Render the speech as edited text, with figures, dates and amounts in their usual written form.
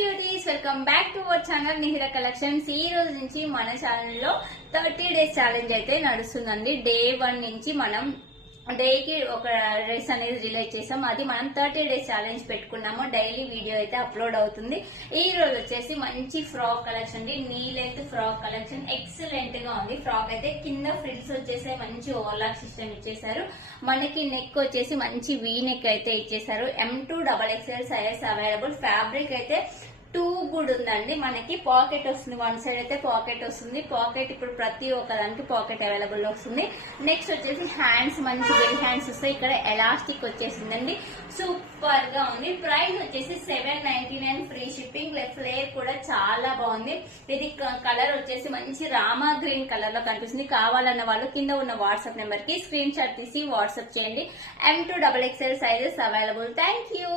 Beauties, welcome back to our channel Nihira collections. ఈ రోజు నుంచి మన ఛానల్ లో 30 days ఛాలెంజ్ అయితే నడుస్తుందండి. డే 1 నుంచి మనం డేకి ఒక డ్రెస్ అనేది రిలీజ్ చేసాం. అది మనం 30 days ఛాలెంజ్ పెట్టుకున్నాము. డైలీ వీడియో అయితే అప్లోడ్ అవుతుంది. ఈ రోజు వచ్చేసి మంచి ఫ్రాక్ కలెక్షన్ అండి. Knee length frock collection excellent గా ఉంది. ఫ్రాక్ అయితే కింద ఫ్రిల్స్ వచ్చేసి మంచి ఓవర్లాక్ సిస్టమ్ ఇచ్చేసారు. మనకి నెక్ వచ్చేసి మంచి వీ నెక్ అయితే ఇచ్చేసారు. M2 XXL size available. Fabric అయితే 2 గుడ్ ఉందండి. మనకి పాకెట్ వస్తుంది, వన్ సైడ్ అయితే పాకెట్ వస్తుంది. పాకెట్ ఇప్పుడు ప్రతి ఒక్కదానికి పాకెట్ అవైలబుల్ వస్తుంది. నెక్స్ట్ వచ్చేసి హ్యాండ్స్ మంచి వెల్ హ్యాండ్స్ వస్తాయి. ఇక్కడ ఎలాస్టిక్ వచ్చేసిందండి. సూపర్ గా ఉంది. ప్రైస్ వచ్చేసి 799 ఫ్రీ షిప్పింగ్. ఫ్లేర్ కూడా చాలా బాగుంది. ఇది కలర్ వచ్చేసి మంచి రామా గ్రీన్ కలర్ లో కనిపిస్తుంది. కావాలన్న వాళ్ళు కింద ఉన్న వాట్సాప్ నెంబర్ కి స్క్రీన్ షాట్ తీసి వాట్సాప్ చేయండి. M2 XXL sizes available. Thank you.